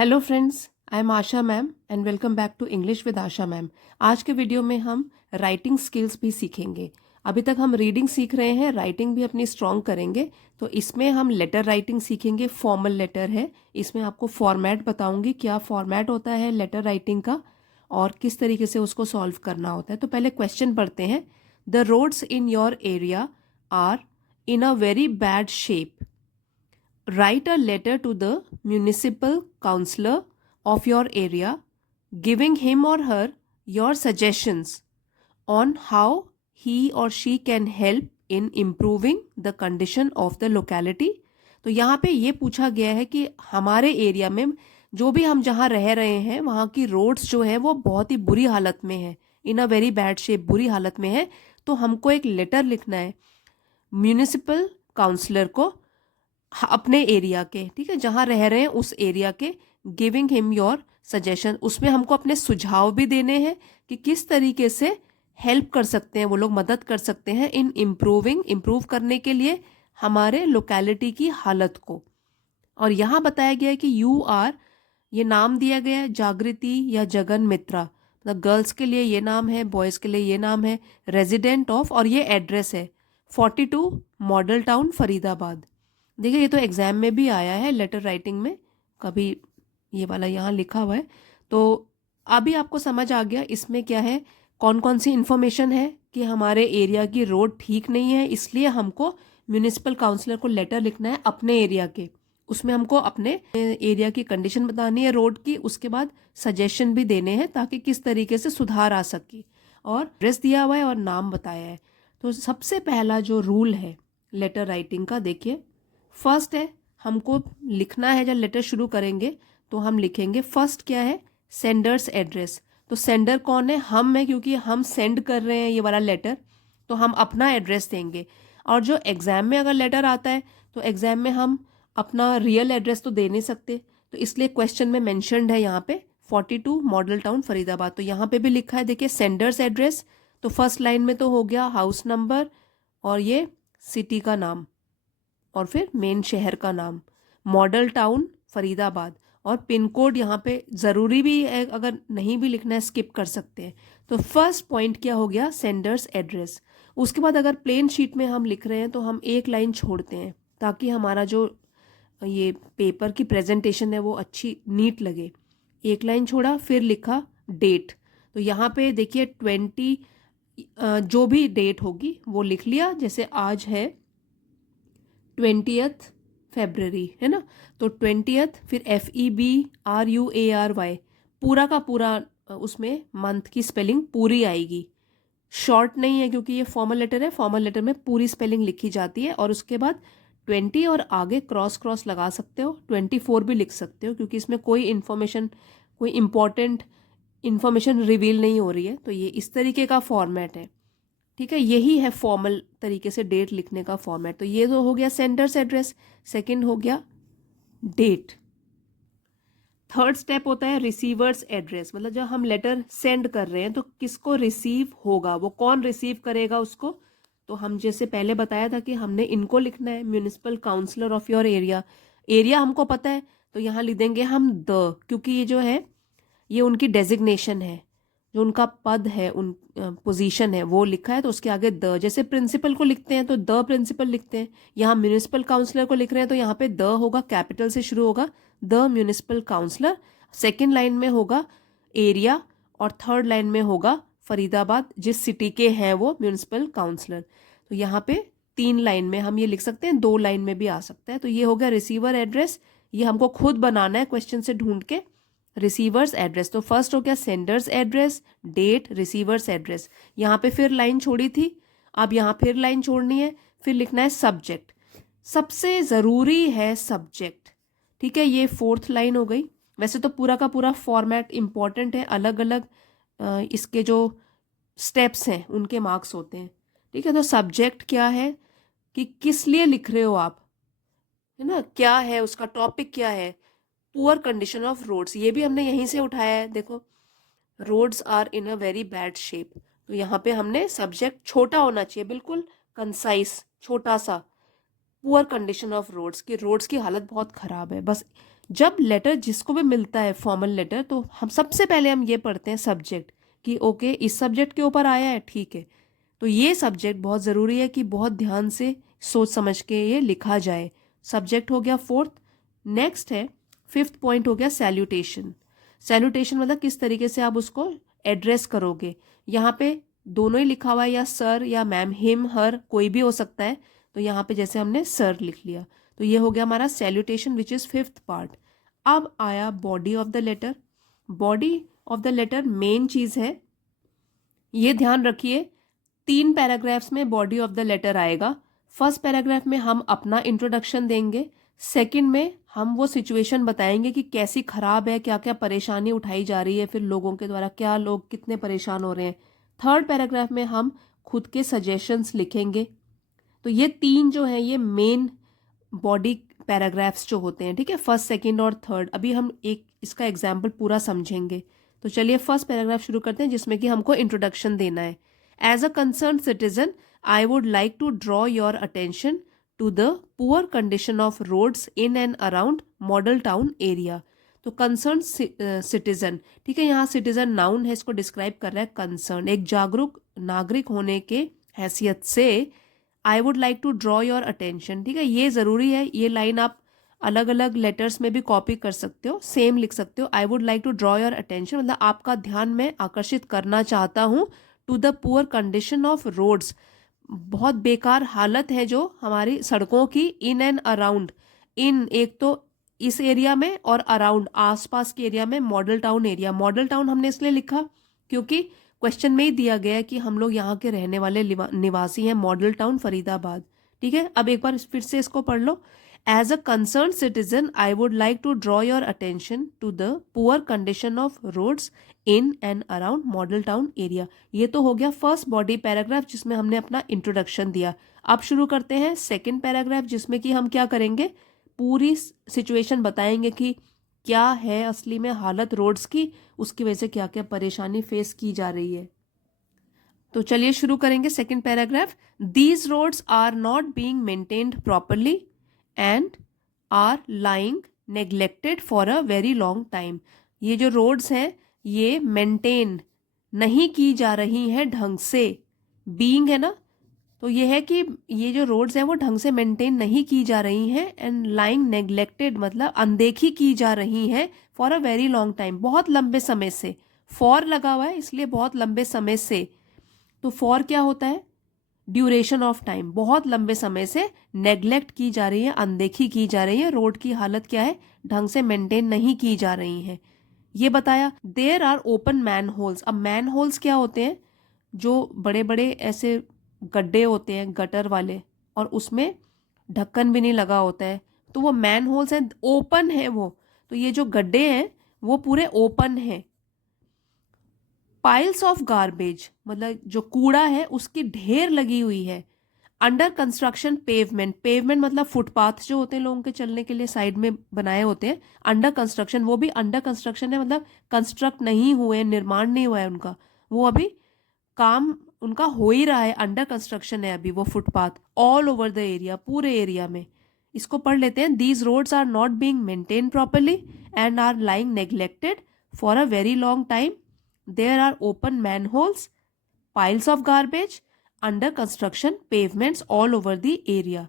Hello friends, I am Asha ma'am and welcome back to English with Asha ma'am. आज के video में हम writing skills भी सीखेंगे। अभी तक हम रीडिंग सीख रहे हैं, राइटिंग भी अपनी स्ट्रॉन्ग करेंगे। तो इसमें हम लेटर राइटिंग सीखेंगे। फॉर्मल लेटर है, इसमें आपको फॉर्मेट बताऊंगी, क्या फॉर्मेट होता है लेटर राइटिंग का और किस तरीके से उसको सॉल्व करना होता है। तो पहले क्वेश्चन पढ़ते हैं। The roads in your area are in a very bad shape. Write a letter to the municipal councillor of your area, giving him or her your suggestions on how he or she can help in improving the condition of the locality। तो यहाँ पे ये पूछा गया है कि हमारे area में जो भी हम जहाँ रह रहे हैं वहाँ की रोड्स जो है वो बहुत ही बुरी हालत में है, इन अ वेरी बैड शेप, बुरी हालत में है। तो हमको एक लेटर लिखना है म्यूनिसिपल काउंसलर को अपने एरिया के, ठीक है, जहाँ रह रहे हैं उस एरिया के। गिविंग हिम योर सजेशन, उसमें हमको अपने सुझाव भी देने हैं कि किस तरीके से हेल्प कर सकते हैं, वो लोग मदद कर सकते हैं इन इम्प्रूव करने के लिए हमारे लोकेलिटी की हालत को। और यहाँ बताया गया है कि यू आर, ये नाम दिया गया है जागृति या जगन मित्रा, मतलब गर्ल्स के लिए ये नाम है, बॉयज़ के लिए ये नाम है। रेजिडेंट ऑफ, और ये एड्रेस है 42 मॉडल टाउन फरीदाबाद। देखिए ये तो एग्ज़ाम में भी आया है लेटर राइटिंग में, कभी ये वाला यहाँ लिखा हुआ है। तो अभी आपको समझ आ गया इसमें क्या है, कौन कौन सी इन्फॉर्मेशन है कि हमारे एरिया की रोड ठीक नहीं है, इसलिए हमको म्यूनिसिपल काउंसलर को लेटर लिखना है अपने एरिया के। उसमें हमको अपने एरिया की कंडीशन बतानी है रोड की, उसके बाद सजेशन भी देने हैं ताकि किस तरीके से सुधार आ सके। और एड्रेस दिया हुआ है और नाम बताया है। तो सबसे पहला जो रूल है लेटर राइटिंग का, देखिए फर्स्ट है, हमको लिखना है जब लेटर शुरू करेंगे तो हम लिखेंगे फर्स्ट क्या है, सेंडर्स एड्रेस। तो सेंडर कौन है, हम है, क्योंकि हम सेंड कर रहे हैं ये वाला लेटर, तो हम अपना एड्रेस देंगे। और जो एग्ज़ाम में अगर लेटर आता है तो एग्ज़ाम में हम अपना रियल एड्रेस तो दे नहीं सकते, तो इसलिए क्वेश्चन में मेंशन्ड है यहाँ पे 42 मॉडल टाउन फरीदाबाद। तो यहाँ पे भी लिखा है, देखिए सेंडर्स एड्रेस। तो फर्स्ट लाइन में तो हो गया हाउस नंबर और ये सिटी का नाम और फिर मेन शहर का नाम, मॉडल टाउन फरीदाबाद। और पिन कोड यहाँ पे ज़रूरी भी है, अगर नहीं भी लिखना है स्किप कर सकते हैं। तो फर्स्ट पॉइंट क्या हो गया, सेंडर्स एड्रेस। उसके बाद अगर प्लेन शीट में हम लिख रहे हैं तो हम एक लाइन छोड़ते हैं ताकि हमारा जो ये पेपर की प्रेजेंटेशन है वो अच्छी नीट लगे। एक लाइन छोड़ा, फिर लिखा डेट। तो यहाँ पे देखिए 20 जो भी डेट होगी वो लिख लिया, जैसे आज है 20th फेब्रवरी, है ना। तो 20th, फिर FEBRUARY, पूरा का पूरा उसमें मंथ की स्पेलिंग पूरी आएगी, शॉर्ट नहीं है, क्योंकि ये फॉर्मल लेटर है। फॉर्मल लेटर में पूरी स्पेलिंग लिखी जाती है। और उसके बाद 20 और आगे क्रॉस लगा सकते हो, 24 भी लिख सकते हो, क्योंकि इसमें कोई इन्फॉर्मेशन, कोई इम्पोर्टेंट इन्फॉर्मेशन रिवील नहीं हो रही है। तो ये इस तरीके का फॉर्मेट है, ठीक है। यही है फॉर्मल तरीके से डेट लिखने का फॉर्मेट। तो ये तो हो गया सेंडर्स एड्रेस, सेकंड हो गया डेट। थर्ड स्टेप होता है रिसीवर्स एड्रेस, मतलब जब हम लेटर सेंड कर रहे हैं तो किसको रिसीव होगा, वो कौन रिसीव करेगा उसको। तो हम जैसे पहले बताया था कि हमने इनको लिखना है, municipal councillor of your area. Area हमको पता है तो यहाँ लिख देंगे हम द, क्योंकि ये जो है ये उनकी डेजिग्नेशन है, जो उनका पद है, उन पोजीशन है वो लिखा है, तो उसके आगे द। जैसे प्रिंसिपल को लिखते हैं तो द प्रिंसिपल लिखते हैं, यहाँ म्यूनिसिपल काउंसलर को लिख रहे हैं तो यहाँ पे द होगा, कैपिटल से शुरू होगा, the municipal councillor. Second line में होगा एरिया और थर्ड लाइन में होगा फरीदाबाद, जिस सिटी के हैं वो म्यूनिसिपल काउंसलर। तो यहाँ पे 3 लाइन में हम ये लिख सकते हैं, 2 लाइन में भी आ सकता है। तो ये हो गया रिसीवर एड्रेस, ये हमको खुद बनाना है क्वेश्चन से ढूंढ के। रिसीवर्स एड्रेस, तो फर्स्ट हो गया sender's address, date, receiver's address. यहाँ पे फिर लाइन छोड़ी थी, अब यहाँ फिर लाइन छोड़नी है, फिर लिखना है सब्जेक्ट। सबसे ज़रूरी है सब्जेक्ट, ठीक है। ये फोर्थ लाइन हो गई। वैसे तो पूरा का पूरा फॉर्मेट इंपॉर्टेंट है, अलग अलग इसके जो स्टेप्स हैं उनके मार्क्स होते हैं, ठीक है। तो सब्जेक्ट क्या है कि किस लिए लिख रहे हो आप, है ना, क्या है उसका टॉपिक, क्या है। पुअर कंडीशन ऑफ रोड्स, ये भी हमने यहीं से उठाया है, देखो roads are in a very bad shape. तो यहाँ पे हमने सब्जेक्ट छोटा होना चाहिए, बिल्कुल कंसाइज, छोटा सा। पुअर कंडीशन ऑफ रोड्स, की रोड्स की हालत बहुत ख़राब है, बस जब लेटर जिसको भी मिलता है फॉर्मल लेटर, तो हम सबसे पहले हम ये पढ़ते हैं सब्जेक्ट कि ओके इस सब्जेक्ट के ऊपर आया है, ठीक है। तो ये सब्जेक्ट बहुत ज़रूरी है कि बहुत ध्यान से सोच समझ के ये लिखा जाए। सब्जेक्ट हो गया फोर्थ। नेक्स्ट है फिफ्थ पॉइंट हो गया सैल्यूटेशन। सैल्यूटेशन मतलब किस तरीके से आप उसको एड्रेस करोगे। यहाँ पे दोनों ही लिखा हुआ है, या सर या मैम, हिम हर कोई भी हो सकता है। तो यहाँ पे जैसे हमने सर लिख लिया, तो ये हो गया हमारा salutation which is fifth part. अब आया body of the letter. Body of the letter main चीज़ है, ये ध्यान रखिए। 3 पैराग्राफ्स में बॉडी ऑफ द लेटर आएगा। फर्स्ट पैराग्राफ में हम अपना इंट्रोडक्शन देंगे, सेकंड में हम वो सिचुएशन बताएंगे कि कैसी खराब है, क्या क्या परेशानी उठाई जा रही है, फिर लोगों के द्वारा क्या लोग कितने परेशान हो रहे हैं। थर्ड पैराग्राफ में हम खुद के सजेशंस लिखेंगे। तो ये 3 जो है ये मेन बॉडी पैराग्राफ्स जो होते हैं, ठीक है, फर्स्ट सेकंड और थर्ड। अभी हम एक इसका एग्जाम्पल पूरा समझेंगे। तो चलिए फर्स्ट पैराग्राफ शुरू करते हैं जिसमें कि हमको इंट्रोडक्शन देना है। As a concern citizen I would like to draw your attention to the poor condition of roads in and around Model Town area. तो कंसर्न सिटीजन, ठीक है, यहाँ सिटीजन नाउन है, इसको डिस्क्राइब कर रहा है कंसर्न, एक जागरूक नागरिक होने के हैसियत से I would like to draw your attention, ठीक है। ये ज़रूरी है, ये लाइन आप अलग अलग लेटर्स में भी कॉपी कर सकते हो, सेम लिख सकते हो। I would like to draw your attention मतलब आपका ध्यान मैं आकर्षित करना चाहता हूँ to the poor condition of roads, बहुत बेकार हालत है जो हमारी सड़कों की, इन एंड अराउंड, इन एक तो इस एरिया में और अराउंड आसपास के एरिया में, model Town area. Model town हमने इसलिए लिखा क्योंकि क्वेश्चन में ही दिया गया है कि हम लोग यहाँ के रहने वाले निवासी हैं, मॉडल टाउन फरीदाबाद, ठीक है। अब एक बार फिर से इसको पढ़ लो। As a concern citizen I would like to draw your attention to the poor condition of roads in and around Model Town area. ये तो हो गया फर्स्ट बॉडी पैराग्राफ जिसमें हमने अपना इंट्रोडक्शन दिया। अब शुरू करते हैं सेकेंड पैराग्राफ जिसमें कि हम क्या करेंगे, पूरी सिचुएशन बताएंगे कि क्या है असली में हालत रोड्स की, उसकी वजह से क्या क्या परेशानी फेस की जा रही है। तो चलिए शुरू करेंगे second paragraph. These roads are not being maintained properly and are lying neglected for a very long time. ये जो रोड्स हैं ये मेंटेन नहीं की जा रही हैं ढंग से, बीइंग है ना, तो ये है कि ये जो रोड्स हैं वो ढंग से मेंटेन नहीं की जा रही हैं, एंड लाइंग नेग्लेक्टेड मतलब अनदेखी की जा रही हैं for a very long time, बहुत लंबे समय से। फॉर लगा हुआ है इसलिए बहुत लंबे समय से। तो फॉर क्या होता है, ड्यूरेशन ऑफ टाइम, बहुत लंबे समय से नेग्लेक्ट की जा रही है, अनदेखी की जा रही है, रोड की हालत क्या है, ढंग से मेंटेन नहीं की जा रही है, ये बताया। There are open manholes. अब मैन होल्स क्या होते हैं, जो बड़े बड़े ऐसे गड्ढे होते हैं गटर वाले, और उसमें ढक्कन भी नहीं लगा होता है, तो वो मैन होल्स हैं, ओपन है वो। तो ये जो गड्ढे हैं वो पूरे ओपन हैं। पाइल्स ऑफ गार्बेज मतलब जो कूड़ा है उसकी ढेर लगी हुई है। अंडर कंस्ट्रक्शन पेवमेंट, पेवमेंट मतलब फुटपाथ जो होते हैं लोगों के चलने के लिए साइड में बनाए होते हैं, अंडर कंस्ट्रक्शन, वो भी अंडर कंस्ट्रक्शन है मतलब कंस्ट्रक्ट नहीं हुए, निर्माण नहीं हुआ है उनका, वो अभी काम उनका हो ही रहा है, अंडर कंस्ट्रक्शन है अभी वो footpath, all over the area, पूरे एरिया में। इसको पढ़ लेते हैं। These roads are not being maintain properly and are lying neglected for a very long time. There are open manholes, piles of garbage, under construction pavements all over the area।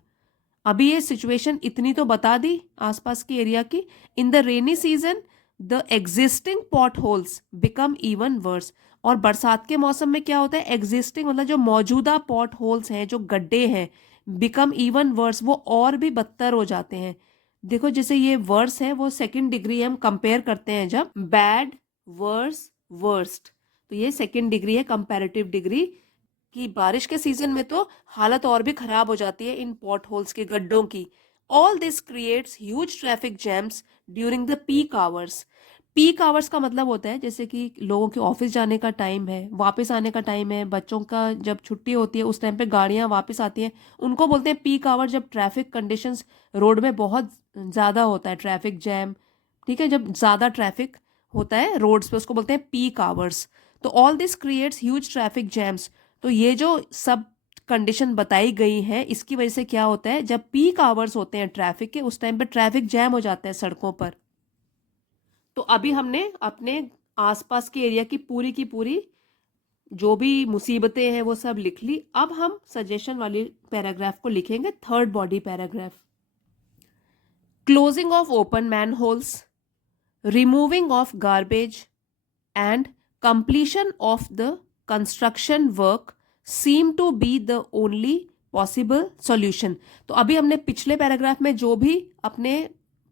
अभी ये situation इतनी तो बता दी आसपास की area की। In the rainy season the existing pot holes become even worse. और बरसात के मौसम में क्या होता है, एग्जिस्टिंग मतलब जो मौजूदा पॉट होल्स हैं, जो गड्ढे हैं, बिकम इवन वर्स वो और भी बदतर हो जाते हैं। देखो जैसे ये वर्स है वो सेकंड डिग्री हम कंपेयर करते हैं जब, बैड वर्स वर्स्ट, तो ये सेकंड डिग्री है कंपैरेटिव डिग्री कि बारिश के सीजन में तो हालत और भी खराब हो जाती है इन पॉट होल्स के गड्ढों की। All this creates huge traffic jams during the peak hours. Peak hours का मतलब होता है जैसे कि लोगों के ऑफिस जाने का टाइम है, वापस आने का टाइम है, बच्चों का जब छुट्टी होती है उस टाइम पे गाड़ियां वापस आती हैं, उनको बोलते हैं पीक आवर। जब ट्रैफिक कंडीशंस रोड में बहुत ज़्यादा होता है, ट्रैफिक जैम, ठीक है, जब ज़्यादा ट्रैफिक होता है रोड्स पे उसको बोलते हैं पीक आवर्स। तो all this creates huge traffic jams. तो ये जो सब कंडीशन बताई गई है इसकी वजह से क्या होता है, जब पीक आवर्स होते हैं ट्रैफिक के उस टाइम पे ट्रैफिक जैम हो जाता है सड़कों पर। तो अभी हमने अपने आसपास के एरिया की पूरी जो भी मुसीबतें हैं वो सब लिख ली। अब हम सजेशन वाली पैराग्राफ को लिखेंगे, third body paragraph. Closing of open man holes, removing of garbage and completion of the construction work seem to be the only possible solution। तो अभी हमने पिछले पैराग्राफ में जो भी अपने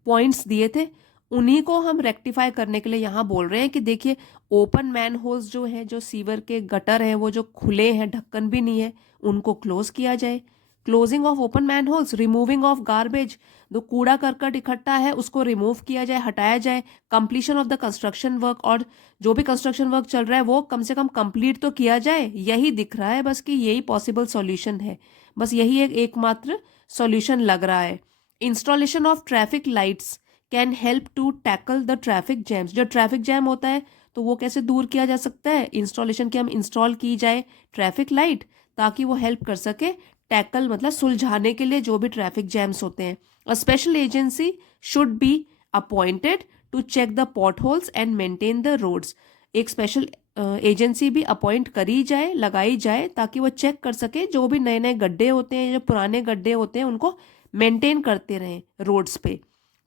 पॉइंट्स दिए थे उन्हीं को हम रेक्टिफाई करने के लिए यहाँ बोल रहे हैं कि देखिए ओपन मैन होल्स जो है, जो सीवर के गटर हैं वो जो खुले हैं, ढक्कन भी नहीं है, उनको क्लोज किया जाए। Closing of open man holes, removing of garbage, जो कूड़ा करकट इकट्ठा है उसको रिमूव किया जाए, हटाया जाए। Completion of the construction work, और जो भी कंस्ट्रक्शन वर्क चल रहा है वो कम से कम कंप्लीट तो किया जाए। यही दिख रहा है बस कि यही पॉसिबल सॉल्यूशन है, बस यही एकमात्र सॉल्यूशन लग रहा है। Installation of traffic lights can help to tackle the traffic jams. जो ट्रैफिक जैम होता है तो वो कैसे दूर किया जा सकता है? इंस्टॉलेशन के हम इंस्टॉल की जाए ट्रैफिक लाइट, ताकि वो हेल्प कर सके टैकल मतलब सुलझाने के लिए जो भी ट्रैफिक जैम्स होते हैं। A special agency should be appointed to check the potholes and maintain the roads. एक स्पेशल एजेंसी भी अपॉइंट करी जाए, लगाई जाए, ताकि वो चेक कर सके जो भी नए नए गड्ढे होते हैं, जो पुराने गड्ढे होते हैं, उनको मेंटेन करते रहें रोड्स पे।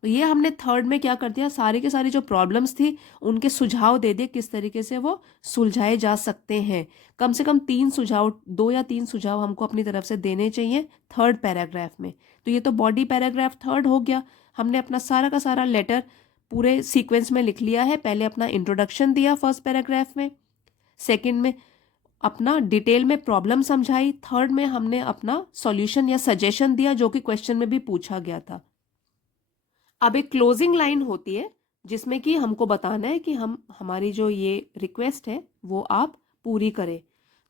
तो ये हमने थर्ड में क्या कर दिया, सारी के सारी जो प्रॉब्लम्स थी उनके सुझाव दे दिए किस तरीके से वो सुलझाए जा सकते हैं। कम से कम 3 सुझाव, 2 या 3 सुझाव हमको अपनी तरफ से देने चाहिए थर्ड पैराग्राफ में। तो ये तो बॉडी पैराग्राफ थर्ड हो गया। हमने अपना सारा का सारा लेटर पूरे सीक्वेंस में लिख लिया है। पहले अपना इंट्रोडक्शन दिया फर्स्ट पैराग्राफ में, सेकेंड में अपना डिटेल में प्रॉब्लम समझाई, थर्ड में हमने अपना सॉल्यूशन या सजेशन दिया जो कि क्वेश्चन में भी पूछा गया था। अब एक क्लोजिंग लाइन होती है जिसमें कि हमको बताना है कि हमारी जो ये रिक्वेस्ट है वो आप पूरी करें।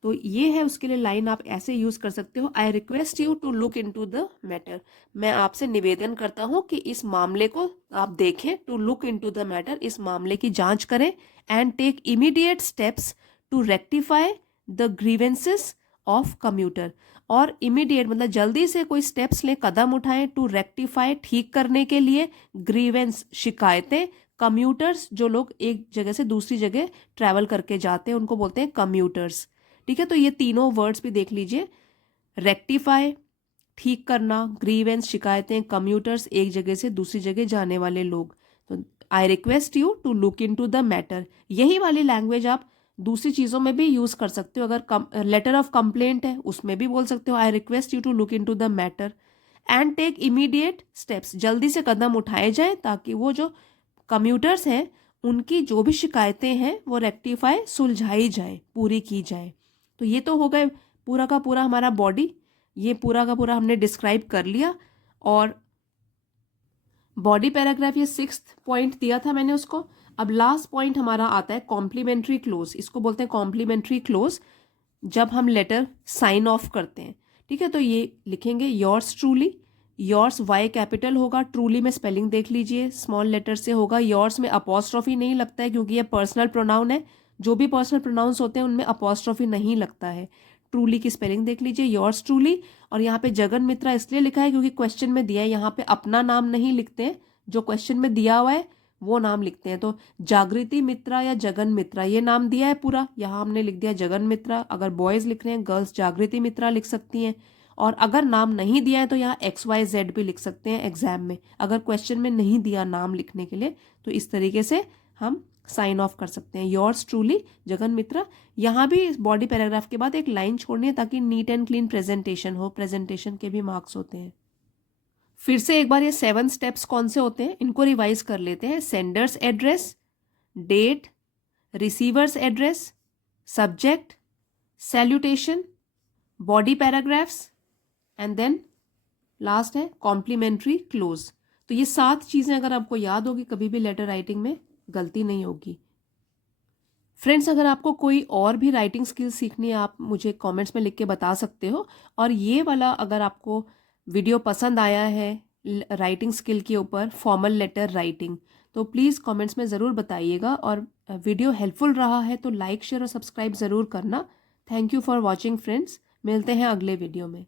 तो ये है, उसके लिए लाइन आप ऐसे यूज कर सकते हो, I request you to look into the matter. मैं आपसे निवेदन करता हूँ कि इस मामले को आप देखें, to look into the matter, इस मामले की जांच करें, and take immediate steps to rectify the grievances of commuter. और इमीडिएट मतलब जल्दी से कोई स्टेप्स लें, कदम उठाएं, टू रेक्टिफाई ठीक करने के लिए, ग्रीवेंस शिकायतें, कम्यूटर्स जो लोग एक जगह से दूसरी जगह ट्रैवल करके जाते हैं उनको बोलते हैं कम्यूटर्स। ठीक है, तो ये तीनों वर्ड्स भी देख लीजिए, रेक्टिफाई ठीक करना, ग्रीवेंस शिकायतें, कम्यूटर्स एक जगह से दूसरी जगह जाने वाले लोग। तो I request you to look into the matter, यही वाली लैंग्वेज आप दूसरी चीज़ों में भी यूज़ कर सकते हो। अगर लेटर ऑफ कंप्लेंट है उसमें भी बोल सकते हो I request you to look into the matter and take immediate steps, जल्दी से कदम उठाए जाए ताकि वो जो कम्यूटर्स हैं उनकी जो भी शिकायतें हैं वो रेक्टिफाई, सुलझाई जाए, पूरी की जाए। तो ये तो हो गए पूरा का पूरा हमारा बॉडी, ये पूरा का पूरा हमने डिस्क्राइब कर लिया। और बॉडी पैराग्राफ ये 6th पॉइंट दिया था मैंने उसको। अब लास्ट पॉइंट हमारा आता है कॉम्प्लीमेंट्री क्लोज। इसको बोलते हैं कॉम्प्लीमेंट्री क्लोज, जब हम लेटर साइन ऑफ करते हैं। ठीक है, तो ये लिखेंगे yours truly, yours Y capital होगा, ट्रूली में स्पेलिंग देख लीजिए, स्मॉल लेटर से होगा। योर्स में अपॉस्ट्रोफी नहीं लगता है क्योंकि ये पर्सनल प्रोनाउन है, जो भी पर्सनल प्रोनाउंस होते हैं उनमें अपॉस्ट्रोफी नहीं लगता है। ट्रूली की स्पेलिंग देख लीजिए, योर्स ट्रूली। और यहाँ पे जगन मित्रा इसलिए लिखा है क्योंकि क्वेश्चन में दिया है, यहाँ पे अपना नाम नहीं लिखते हैं, जो क्वेश्चन में दिया हुआ है वो नाम लिखते हैं। तो जागृति मित्रा या जगन मित्रा ये नाम दिया है पूरा, यहाँ हमने लिख दिया जगन मित्रा। अगर बॉयज लिख रहे हैं, गर्ल्स जागृति मित्रा लिख सकती हैं। और अगर नाम नहीं दिया है तो यहाँ XYZ भी लिख सकते हैं एग्जाम में, अगर क्वेश्चन में नहीं दिया नाम लिखने के लिए। तो इस तरीके से हम साइन ऑफ कर सकते हैं, योर्स ट्रूली जगन मित्रा। यहाँ भी बॉडी पैराग्राफ के बाद एक लाइन छोड़नी है ताकि नीट एंड क्लीन प्रेजेंटेशन हो, प्रेजेंटेशन के भी मार्क्स होते हैं। फिर से एक बार ये 7 स्टेप्स कौन से होते हैं इनको रिवाइज कर लेते हैं। Sender's address, date, receiver's address, subject, salutation, body paragraphs, and then last है कॉम्प्लीमेंट्री क्लोज। तो ये 7 चीज़ें अगर आपको याद होगी, कभी भी लेटर राइटिंग में गलती नहीं होगी। फ्रेंड्स, अगर आपको कोई और भी राइटिंग स्किल सीखनी है आप मुझे कमेंट्स में लिख के बता सकते हो। और ये वाला अगर आपको वीडियो पसंद आया है राइटिंग स्किल के ऊपर, फॉर्मल लेटर राइटिंग, तो प्लीज़ कमेंट्स में ज़रूर बताइएगा। और वीडियो हेल्पफुल रहा है तो लाइक, शेयर और सब्सक्राइब ज़रूर करना। Thank you for watching friends, मिलते हैं अगले वीडियो में।